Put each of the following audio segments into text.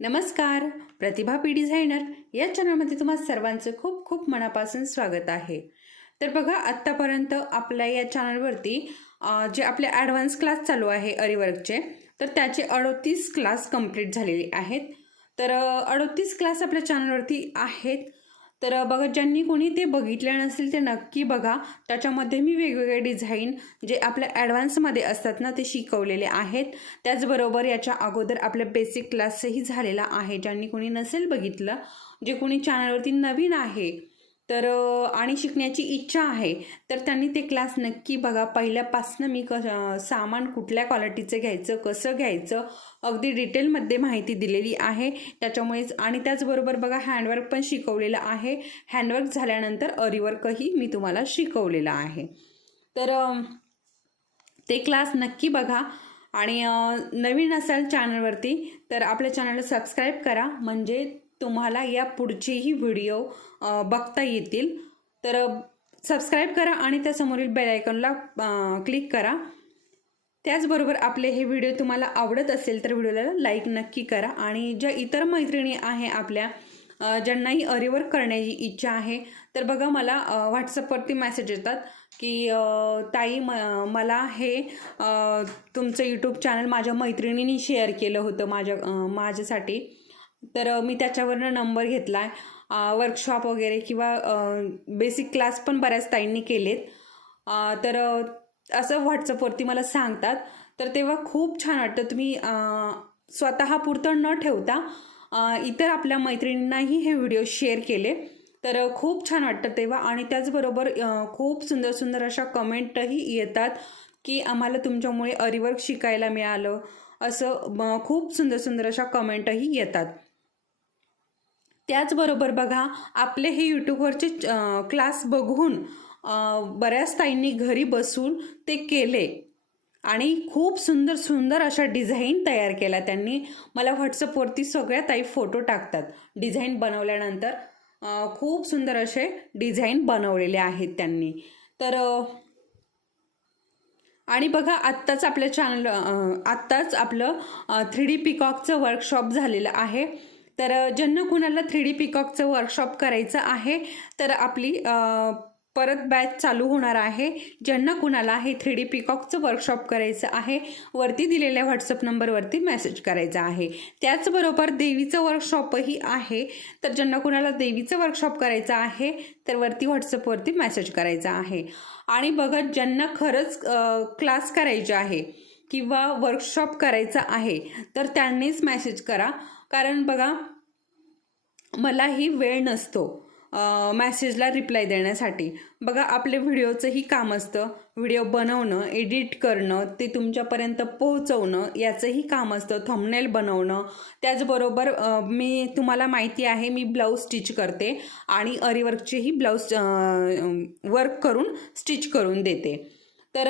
नमस्कार प्रतिभा P designer. या चॅनलमध्ये तुम्हा सर्वांचं खूप खूप मनापासून स्वागत आहे. तर बघा आत्तापर्यंत आपल्या या चॅनलवरती जे आपले ॲडव्हान्स क्लास चालू आहे अरिवर्कचे तर त्याचे अडोतीस क्लास कंप्लीट झालेले आहेत. तर अडोतीस क्लास आपल्या चॅनलवरती आहेत. तर बघा ज्यांनी कोणी ते बघितले नसेल ते नक्की बघा. त्याच्यामध्ये मी वेगवेगळे डिझाईन जे आपल्या ॲडव्हान्समध्ये असतात ना ते शिकवलेले आहेत. त्याचबरोबर याच्या अगोदर आपल्या बेसिक क्लासही झालेला आहे. ज्यांनी कोणी नसेल बघितलं जे कोणी चॅनलवरती नवीन आहे तर आणि शिकण्याची इच्छा आहे तर त्यांनी ते क्लास नक्की बघा. पहिल्यापासनं मी क सामान कुठल्या क्वालिटीचं घ्यायचं कसं घ्यायचं अगदी डिटेलमध्ये माहिती दिलेली आहे. त्याच्यामुळेच आणि त्याचबरोबर बघा हँडवर्क पण शिकवलेलं आहे. हँडवर्क झाल्यानंतर अरिवर्कही मी तुम्हाला शिकवलेलं आहे. तर ते क्लास नक्की बघा. आणि नवीन असाल चॅनलवरती तर आपल्या चॅनलला सबस्क्राईब करा. म्हणजे तुम्हाला या पुढचेही व्हिडिओ बघता येतील. तर सबस्क्राईब करा आणि त्या समोरील क्लिक करा. त्याचबरोबर आपले हे व्हिडिओ तुम्हाला आवडत असेल तर व्हिडिओला लाईक नक्की करा. आणि ज्या इतर मैत्रिणी आहे आपल्या ज्यांनाही अरिवर्क करण्याची इच्छा आहे तर बघा मला व्हॉट्सअपवरती मेसेज येतात की ताई म मला हे तुमचं यूट्यूब चॅनल माझ्या मैत्रिणींनी शेअर केलं होतं माझ्या माझ्यासाठी. तर मी त्याच्यावरनं नंबर घेतला आहे वर्कशॉप वगैरे किंवा बेसिक क्लास पण बऱ्याच ताईंनी केलेत. तर असं व्हॉट्सअपवरती मला सांगतात. तर तेव्हा खूप छान वाटतं. तुम्ही स्वतःपुरतं स्वतः पुरतं न ठेवता इतर आपल्या मैत्रिणींनाही हे व्हिडिओ शेअर केले. तर खूप छान वाटतं तेव्हा. आणि त्याचबरोबर खूप सुंदर सुंदर अशा कमेंटही येतात की आम्हाला तुमच्यामुळे अरिवर्क शिकायला मिळालं. असं खूप सुंदर सुंदर अशा कमेंटही येतात. त्याचबरोबर बघा आपले हे यूट्यूबवरचे क्लास बघून बऱ्याच ताईंनी घरी बसून ते केले. आणि खूप सुंदर सुंदर अशा डिझाईन तयार केल्या त्यांनी. मला व्हॉट्सअपवरती सगळ्या ताई फोटो टाकतात. डिझाईन बनवल्यानंतर खूप सुंदर असे डिझाईन बनवलेले आहेत त्यांनी. तर आणि बघा आत्ताच आपल्या चॅनल आत्ताच आपलं थ्री डी पिकॉकचं वर्कशॉप झालेलं आहे. तर ज्यांना कुणाला थ्री डी पिकॉकचं वर्कशॉप करायचं आहे तर आपली परत बॅच चालू होणार आहे. ज्यांना कुणाला हे थ्री डी पिकॉकचं वर्कशॉप करायचं आहे वरती दिलेल्या व्हॉट्सअप नंबरवरती मेसेज करायचा आहे. त्याचबरोबर देवीचं वर्कशॉपही आहे. तर ज्यांना कुणाला देवीचं वर्कशॉप करायचं आहे तर वरती व्हॉट्सअपवरती मेसेज करायचा आहे. आणि बघा ज्यांना खरंच क्लास करायचे आहे किंवा वर्कशॉप करायचा आहे तर त्यांनीच मेसेज करा. कारण बघा मलाही वेळ नसतो मॅसेजला रिप्लाय देण्यासाठी. बघा आपले व्हिडिओचंही काम असतं. व्हिडिओ बनवणं एडिट करणं ते तुमच्यापर्यंत पोहोचवणं याचंही काम असतं. थंबनेल बनवणं. त्याचबरोबर मी तुम्हाला माहिती आहे मी ब्लाऊज स्टिच करते आणि अरिवर्कचेही ब्लाऊज वर्क करून स्टिच करून देते. तर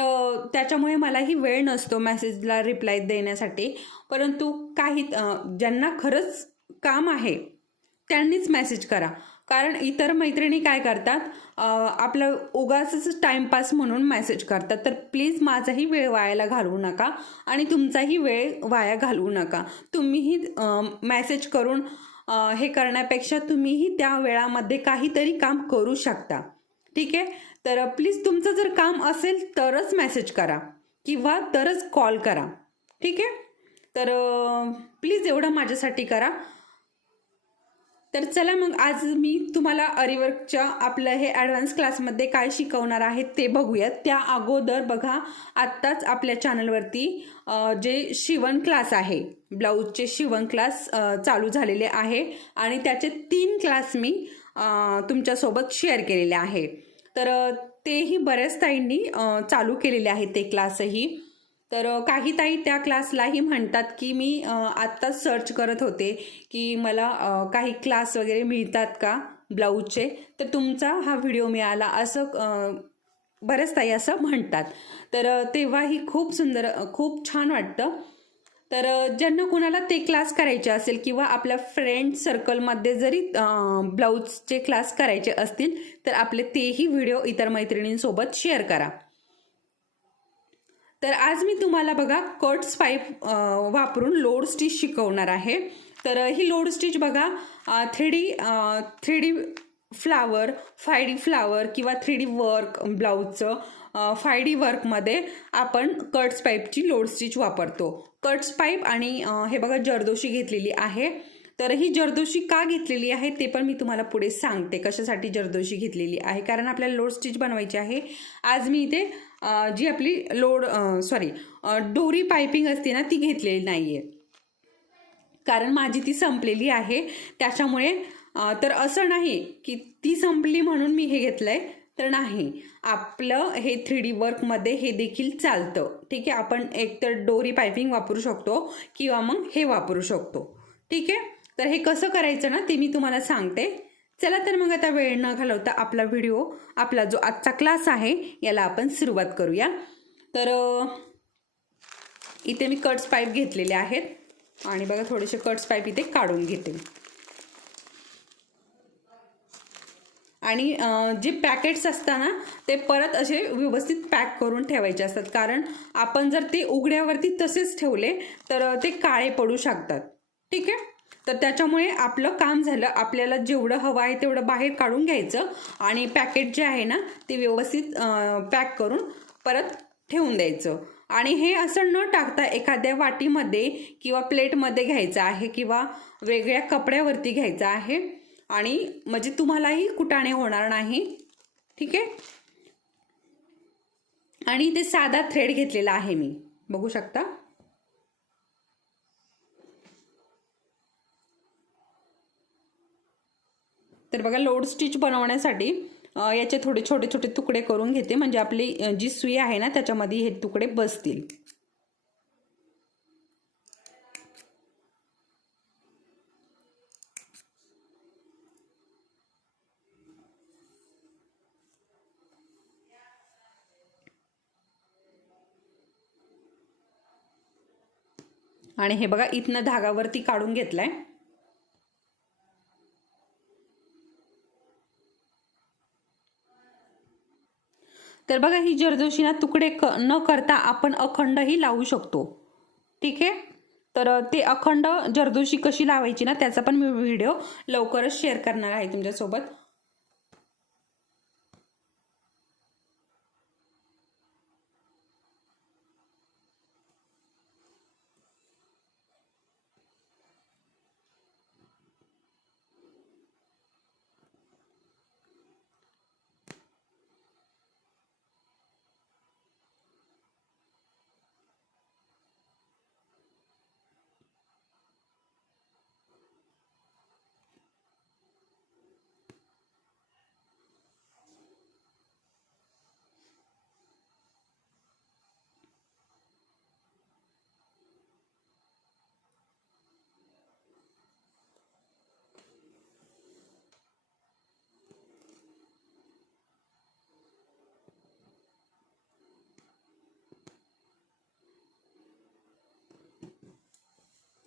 त्याच्यामुळे मलाही वेळ नसतो मेसेजला रिप्लाय देण्यासाठी. परंतु काही ज्यांना खरंच काम आहे त्यांनीच मेसेज करा. कारण इतर मैत्रिणी काय करतात आपलं उगाच टाइमपास म्हणून मेसेज करतात. तर प्लीज माझाही वेळ वायाला घालवू नका आणि तुमचाही वेळ वाया घालवू नका. तुम्हीही मेसेज करून हे करण्यापेक्षा तुम्हीही त्या वेळामध्ये काहीतरी काम करू शकता. ठीक आहे? तर प्लीज तुमचं जर काम असेल तरच मेसेज करा. किंवा तरच कॉल करा. ठीक आहे? तर प्लीज एवढं माझ्यासाठी करा. तर चला मग आज मी तुम्हाला अरिवर्कच्या आपलं हे ॲडव्हान्स क्लासमध्ये काय शिकवणार आहे ते बघूयात. त्या अगोदर बघा आत्ताच आपल्या चॅनलवरती जे शिवण क्लास आहे ब्लाऊजचे शिवण क्लास चालू झालेले आहे. आणि त्याचे तीन क्लास मी तुमच्यासोबत शेअर केलेले आहे. तर तेही बऱ्याच ताईंनी चालू केलेले आहेत ते क्लासही तर काही ताई त्या क्लासलाही म्हणतात की मी आत्ताच सर्च करत होते की मला काही क्लास वगैरे मिळतात का ब्लाऊजचे? तर तुमचा हा व्हिडिओ मिळाला असं बऱ्याच ताई असं म्हणतात. तर तेव्हाही खूप सुंदर खूप छान वाटतं. तर ज्यांना कुणाला ते क्लास करायचे असेल किंवा आपल्या फ्रेंड सर्कलमध्ये जरी ब्लाऊजचे क्लास करायचे असतील तर आपले तेही व्हिडिओ इतर मैत्रिणींसोबत शेअर करा. तर आज मी तुम्हाला बघा कट्स पाईप वापरून लोड स्टिच शिकवणार आहे. तर ही लोड स्टिच बघा three D three D flower five D flower किंवा थ्री डी वर्क ब्लाऊजचं फाय डी वर्कमध्ये आपण कट्स पाईपची लोड स्टिच वापरतो. कट्स पाईप आणि हे बघा जरदोशी घेतलेली आहे. तर ही जरदोशी का घेतलेली आहे ते पण मी तुम्हाला पुढे सांगते कशासाठी जरदोशी घेतलेली आहे. कारण आपल्याला लोड स्टिच बनवायची आहे. आज मी इथे जी आपली लोड सॉरी डोरी पायपिंग असते ना ती घेतलेली नाही आहे कारण माझी ती संपलेली आहे. त्याच्यामुळे तर असं नाही की ती संपली म्हणून मी हे घेतलं आहे तर नाही. आपलं हे थ्री डी वर्कमध्ये हे देखील चालतं. ठीक आहे आपण एकतर डोरी पायपिंग वापरू शकतो किंवा मग हे वापरू शकतो. ठीक आहे? तर हे कसं करायचं ना ते मी तुम्हाला सांगते. चला तर मग आता वेळ न घालवता आपला व्हिडिओ आपला जो आजचा क्लास आहे याला आपण सुरुवात करूया. तर इथे मी कट्स पाईप घेतलेले आहेत. आणि बघा थोडेसे कट्स पाईप इथे काढून घेते आणि जे पॅकेट्स असतात ना ते परत असे व्यवस्थित पॅक करून ठेवायचे असतात. कारण आपण जर ते उघड्यावरती तसेच ठेवले तर ते काळे पडू शकतात. ठीक आहे? तर त्याच्यामुळे आपलं काम झालं. आपल्याला जेवढं हवं आहे तेवढं बाहेर काढून घ्यायचं आणि पॅकेट जे आहे ना ते व्यवस्थित पॅक करून परत ठेवून द्यायचं. आणि हे असं न टाकता एखाद्या वाटीमध्ये किंवा प्लेटमध्ये घ्यायचं आहे किंवा वेगळ्या कपड्यावरती घ्यायचं आहे. आणि म्हणजे तुम्हालाही कुटाणे होणार नाही. ठीक आहे? आणि ते साधा थ्रेड घेतलेला आहे मी. बघू शकता? तर बघा लोड स्टिच बनवण्यासाठी याचे थोडे छोटे छोटे तुकडे करून घेते. म्हणजे आपली जी सुई आहे ना त्याच्यामध्ये हे तुकडे बसतील. आणि हे बघा इथनं धागावरती काढून घेतलाय. तर बघा ही जरदोशी ना तुकडे क न करता आपण अखंडही लावू शकतो. ठीक आहे? तर ते अखंड जर्दोशी कशी लावायची ना त्याचा पण मी व्हिडिओ लवकरच शेअर करणार आहे तुमच्यासोबत.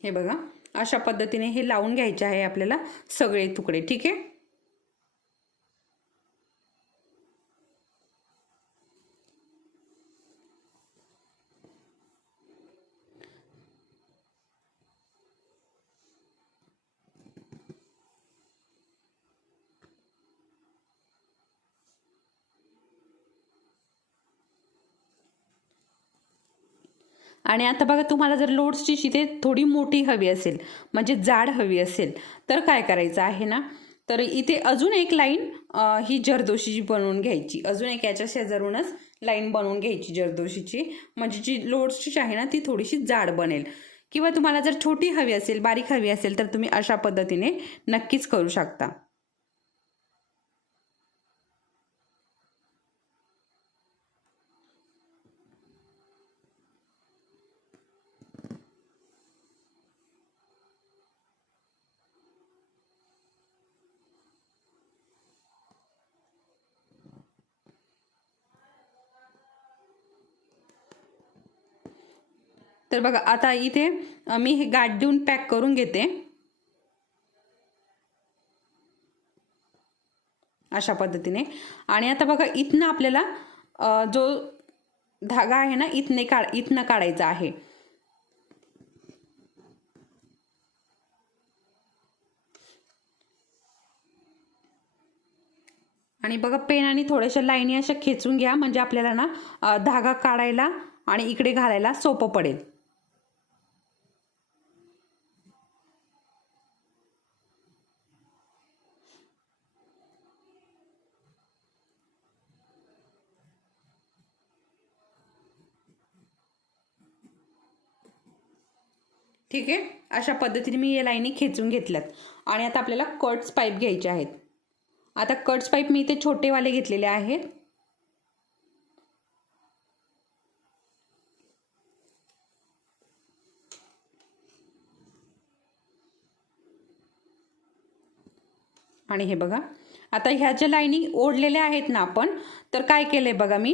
हे बघा अशा पद्धतीने हे लावून घ्यायचे आहे आपल्याला सगळे तुकडे ठीक आहे? आणि आता बघा तुम्हाला जर लोड स्टिच इथे थोडी मोठी हवी असेल म्हणजे जाड हवी असेल तर काय करायचं आहे ना? तर इथे अजून एक लाईन ही जरदोशीची बनवून घ्यायची. अजून एक याच्या शेजारूनच लाईन बनवून घ्यायची जरदोशीची. म्हणजे जी लोड स्टिच आहे ना ती थोडीशी जाड बनेल. किंवा तुम्हाला जर छोटी हवी असेल बारीक हवी असेल तर तुम्ही अशा पद्धतीने नक्कीच करू शकता. तर बघा आता इथे मी हे गाठ देऊन पॅक करून घेते. अशा पद्धतीने. आणि आता बघा इथनं आपल्याला जो धागा आहे ना इथने काढ इथनं काढायचा आहे. आणि बघा पेन आणि थोड्याशा लाईनी अशा खेचून घ्या म्हणजे आपल्याला ना धागा काढायला आणि इकडे घालायला सोपं पडेल. ठीक आहे? अशा पद्धतीने मी या लाईनी खेचून घेतल्यात. आणि आता आपल्याला कट्स पाईप घ्यायचे आहेत. आता कट्स पाईप मी इथे छोटेवाले घेतलेले आहेत. आणि हे बघा. आता ह्या ज्या लाईनी ओढलेल्या आहेत ना आपण तर काय केलं आहे बघा मी?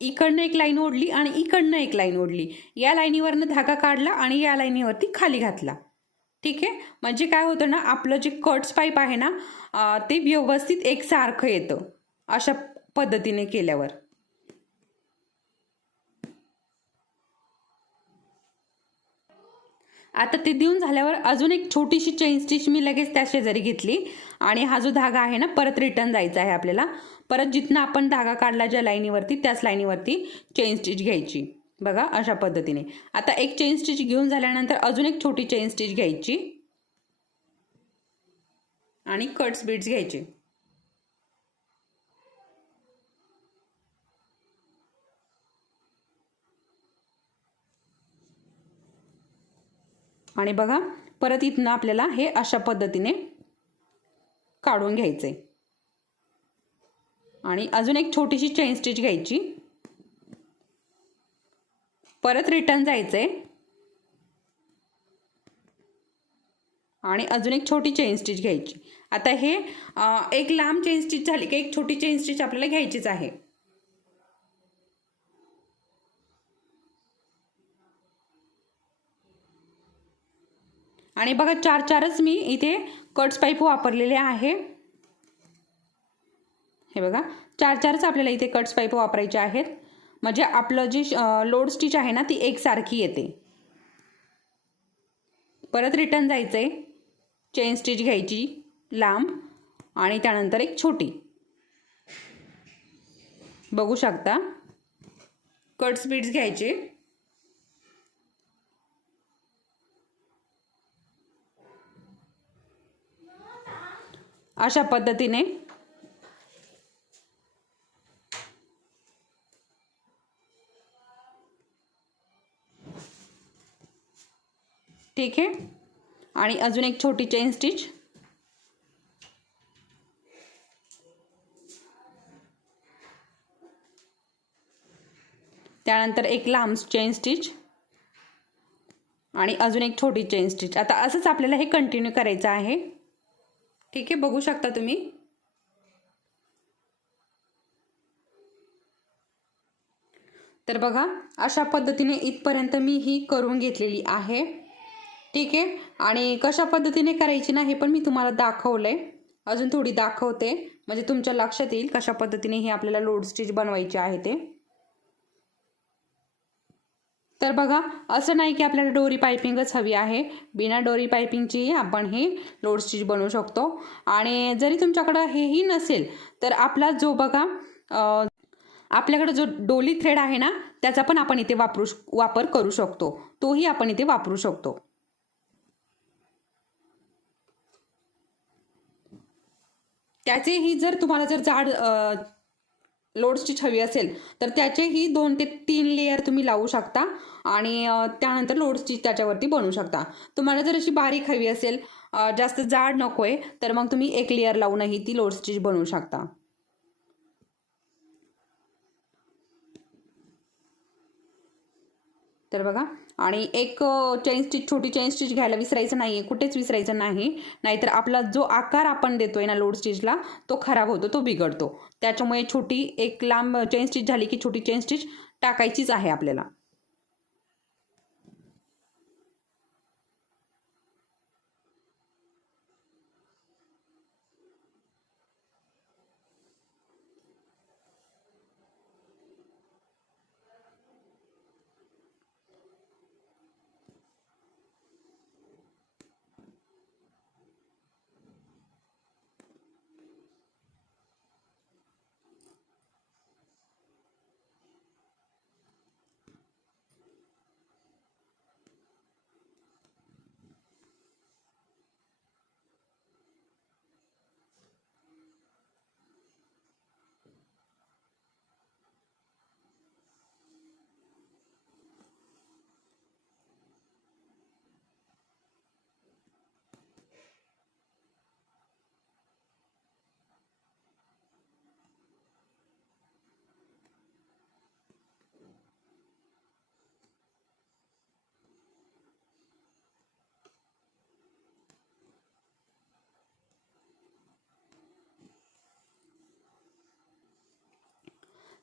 इकडनं एक लाईन ओढली आणि इकडनं एक लाईन ओढली. या लाईनीवरनं धागा काढला आणि या लाईनीवरती खाली घातला. ठीक आहे? म्हणजे काय होतं ना आपलं जे कट्स पाईप आहे ना ते व्यवस्थित एकसारखं येतं. अशा पद्धतीने केल्यावर. आता ते देऊन झाल्यावर अजून एक छोटीशी चेन स्टिच मी लगेच त्या शेजारी घेतली. आणि हा जो धागा आहे ना परत रिटर्न जायचा आहे आपल्याला. परत जिथनं आपण धागा काढला ज्या लाईनीवरती त्याच लाईनीवरती चेन स्टिच घ्यायची. बघा अशा पद्धतीने. आता एक चेन स्टिच घेऊन झाल्यानंतर अजून एक छोटी चेन स्टिच घ्यायची. आणि कट्स बीट्स घ्यायचे. आणि बघा परत इथनं आपल्याला हे अशा पद्धतीने काढून घ्यायचे. आणि अजून एक छोटीशी चेन स्टिच घ्यायची. परत रिटर्न जायचंय. आणि अजून एक छोटी चेन स्टिच घ्यायची. आता हे एक लांब चेन स्टिच झाली की एक छोटी चेन स्टिच आपल्याला घ्यायचीच आहे. आणि बघा चार चारच मी इथे कट्स पाईप वापरलेले आहे. हे बघा चार चारच आपल्याला इथे कट्स पाईप वापरायचे आहेत. म्हणजे आपलं जी लोड स्टिच आहे ना ती एकसारखी येते. परत रिटर्न जायचं आहे चेन स्टिच घ्यायची लांब आणि त्यानंतर एक छोटी. बघू शकता. कट स्पीड्स घ्यायचे. अशा पद्धतीने ठीक आणि अजून एक छोटी चेन स्टिच त्यानंतर एक लांब चेन स्टिच आणि अजून एक छोटी चेन स्टिच आता असंच आपल्याला हे कंटिन्यू करायचं आहे. ठीक आहे बघू शकता तुम्ही. तर बघा अशा पद्धतीने इथपर्यंत मी ही करून घेतलेली आहे. ठीक आहे. आणि कशा पद्धतीने करायची ना हे पण मी तुम्हाला दाखवलं आहे अजून थोडी दाखवते. म्हणजे तुमच्या लक्षात येईल कशा पद्धतीने हे आपल्याला लोड स्टिच बनवायची आहे ते. तर बघा असं नाही की आपल्याला डोरी पायपिंगच हवी आहे. बिना डोरी पायपिंगची आपण हे लोड स्टिच बनवू शकतो. आणि जरी तुमच्याकडं हेही नसेल तर आपला जो बघा आपल्याकडं आपल्याकडे जो डोली थ्रेड आहे ना त्याचा पण आपण इथे वापरू वापर करू शकतो. तोही आपण इथे वापरू शकतो. त्याचेही जर तुम्हाला जर जाड लोड हवी असेल तर त्याचेही दोन ते तीन लेयर तुम्ही लावू शकता आणि त्यानंतर लोड्सची त्याच्यावरती बनवू शकता. तुम्हाला जर अशी बारीक हवी असेल जास्त जाड नको आहे तर मग तुम्ही एक लेअर लावूनही ती लोड्सची बनवू शकता. तर बघा आणि एक चेन स्टिच छोटी चेन स्टिच घ्यायला विसरायचं नाही आहे कुठेच विसरायचं नाही. नाहीतर आपला जो आकार आपण देतोय ना लोड स्टिचला तो खराब होतो तो बिघडतो. त्याच्यामुळे छोटी एक लांब चेन स्टिच झाली की छोटी चेन स्टिच टाकायचीच आहे आपल्याला.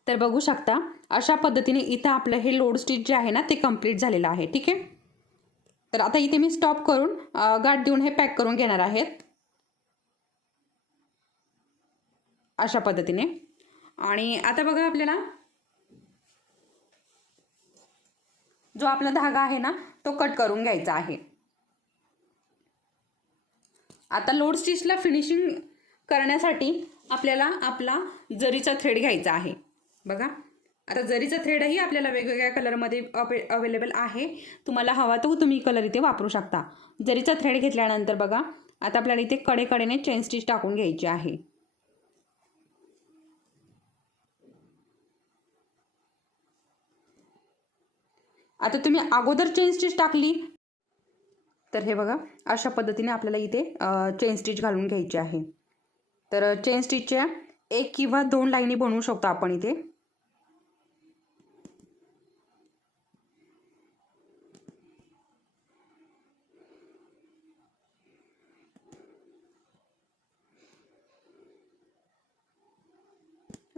तर बघू शकता अशा पद्धतीने इथं आपलं हे लोड स्टिच जे आहे ना ते कंप्लीट झालेलं आहे ठीक आहे? तर आता इथे मी स्टॉप करून गाठ देऊन हे पॅक करून घेणार आहेत. अशा पद्धतीने. आणि आता बघा आपल्याला जो आपला धागा आहे ना तो कट करून घ्यायचा आहे. आता लोड स्टिचला फिनिशिंग करण्यासाठी आपल्याला आपला जरीचा थ्रेड घ्यायचा आहे. बघा. आता जरीचा थ्रेडही आपल्याला वेगवेगळ्या कलरमध्ये अवे अवेलेबल आहे तुम्हाला हवा तो तुम्ही कलर इथे वापरू शकता. जरीचा थ्रेड घेतल्यानंतर बघा आता आपल्याला इथे कडेकडेने चेन स्टिच टाकून घ्यायची आहे. आता तुम्ही अगोदर चेन स्टिच टाकली तर हे बघा अशा पद्धतीने आपल्याला इथे चेन स्टिच घालून घ्यायची आहे. तर चेन स्टिचच्या एक किंवा दोन लाईनी बनवू शकतो आपण इथे.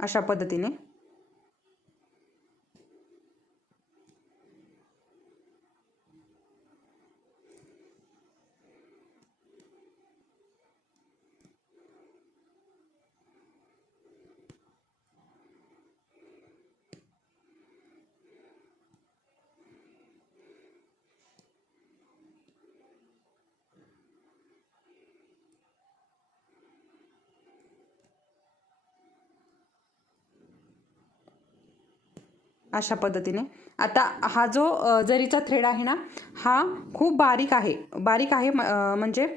अशा पद्धतीने. अशा पद्धतीने. आता हा जो जरीचा थ्रेड आहे ना हा खूप बारीक आहे. बारीक आहे म- म्हणजे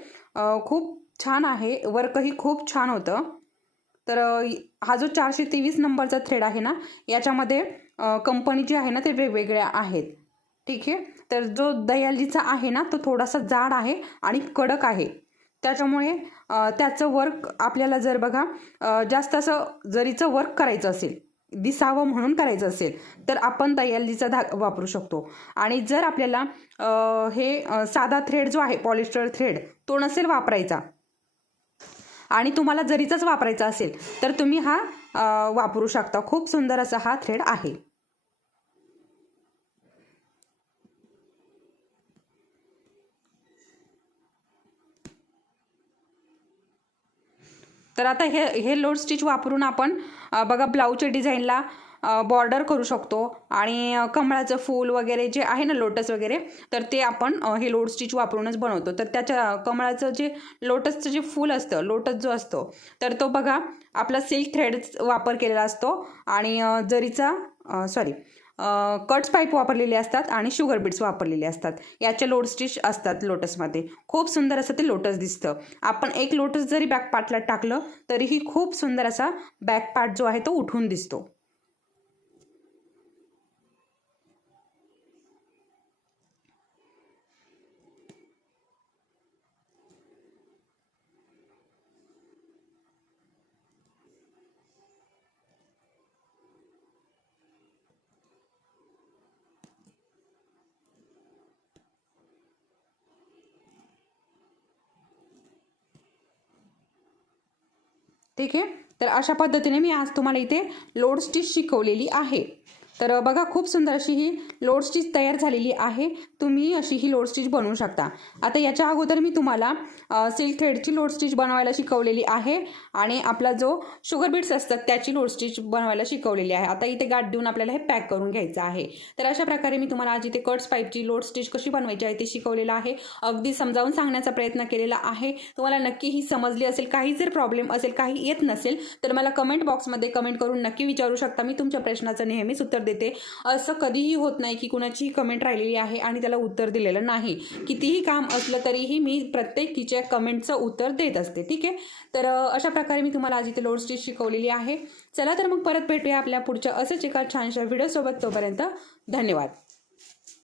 खूप छान आहे. वर्कही खूप छान होतं. तर हा जो चारशे तेवीस नंबरचा थ्रेड आहे ना याच्यामध्ये कंपनी जी आहे ना ते वेगवेगळ्या आहेत. ठीक आहे? तर जो दयालीचा आहे ना तो थोडासा जाड आहे आणि कडक आहे. त्याच्यामुळे त्याचं वर्क आपल्याला जर बघा जास्त असं जरीचं वर्क करायचं असेल दिसावं म्हणून करायचं असेल तर आपण दयालीचा धाग वापरू शकतो. आणि जर आपल्याला हे साधा थ्रेड जो आहे पॉलिस्टर थ्रेड तो नसेल वापरायचा आणि तुम्हाला जरीचाच वापरायचा असेल तर तुम्ही हा वापरू शकता. खूप सुंदर असा हा थ्रेड आहे. तर आता हे हे लोड स्टिच वापरून आपण बघा ब्लाऊजच्या डिझाईनला बॉर्डर करू शकतो. आणि कमळाचं फूल वगैरे जे आहे ना लोटस वगैरे तर ते आपण हे लोड स्टिच वापरूनच बनवतो. तर त्याच्या कमळाचं जे लोटसचं जे फूल असतं लोटस जो असतो तर तो बघा आपला सिल्क थ्रेडच वापर केलेला असतो. आणि जरीचा सॉरी कट्स पाईप वापरलेले असतात आणि शुगर बीट्स वापरलेले असतात. याचे लोड स्टिच असतात लोटसमध्ये. खूप सुंदर असं ते लोटस दिसतं. आपण एक लोटस जरी बॅक पार्टला टाकलं तरीही खूप सुंदर असा बॅक पार्ट जो आहे तो उठून दिसतो. ठीक आहे? तर अशा पद्धतीने मी आज तुम्हाला इथे लोड स्टिच शिकवलेली आहे. तर बघा खूप सुंदर अशी ही लोड स्टिच तयार झालेली आहे. तुम्ही अशी ही लोड स्टिच बनवू शकता. आता याच्या अगोदर मी तुम्हाला सिल्क थ्रेडची लोड स्टिच बनवायला शिकवलेली आहे आणि आपला जो शुगर बीट्स असतात त्याची लोड स्टिच बनवायला शिकवलेली आहे. आता इथे गाठ देऊन आपल्याला हे पॅक करून घ्यायचं आहे. तर अशा प्रकारे मी तुम्हाला आज इथे कट्स पाईपची लोड स्टिच कशी बनवायची आहे ते शिकवलेलं आहे. अगदी समजावून सांगण्याचा प्रयत्न केलेला आहे. तुम्हाला नक्की ही समजली असेल काही जर प्रॉब्लेम असेल काही येत नसेल तर मला कमेंट बॉक्समध्ये कमेंट करून नक्की विचारू शकता. मी तुमच्या प्रश्नाचं नेहमीच उत्तर देते. असं कधीही होत नाही की कुणाचीही कमेंट राहिलेली आहे आणि त्याला उत्तर दिलेलं नाही. कितीही काम असलं तरीही मी प्रत्येकीच्या कमेंटचं उत्तर देत असते. ठीक आहे? तर अशा प्रकारे मी तुम्हाला आज इथे लोड स्टिच शिकवलेली आहे. चला तर मग परत भेटूया आपल्या पुढच्या असंच एका छानशा व्हिडिओसोबत तोपर्यंत धन्यवाद.